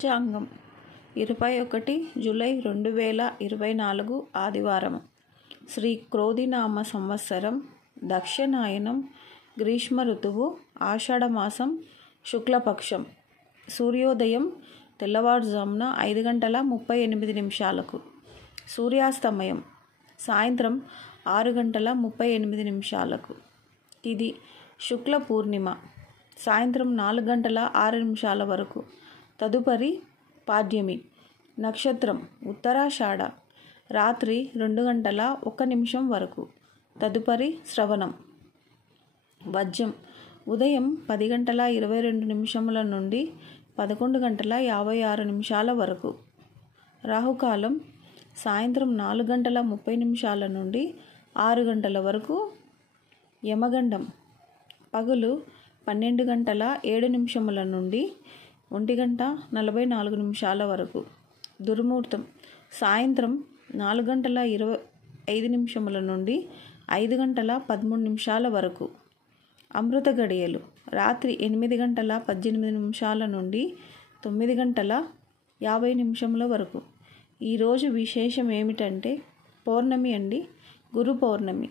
పంచాంగం 21 జూలై 2024 ఆదివారం. శ్రీ క్రోధినామ సంవత్సరం, దక్షిణాయనం, గ్రీష్మ ఋతువు, ఆషాఢమాసం, శుక్లపక్షం. సూర్యోదయం తెల్లవారుజామున 5:38. సూర్యాస్తమయం సాయంత్రం 6:38. తిథి శుక్ల పూర్ణిమ సాయంత్రం 4:06 వరకు. తదుపరి పాడ్యమి. నక్షత్రం ఉత్తరాషాఢ రాత్రి 2:01 వరకు. తదుపరి శ్రవణం. వజ్యం ఉదయం 10:22 నుండి 11:56 వరకు. రాహుకాలం సాయంత్రం 4:30 నుండి 6 గంటల వరకు. యమగండం పగలు 12:07 నుండి 1:44 వరకు. దుర్ముహూర్తం సాయంత్రం 4:25 నుండి 5:13 వరకు. అమృత గడియలు రాత్రి 8:18 నుండి 9:50 వరకు. ఈరోజు విశేషం ఏమిటంటే పౌర్ణమి అండి, గురు పౌర్ణమి.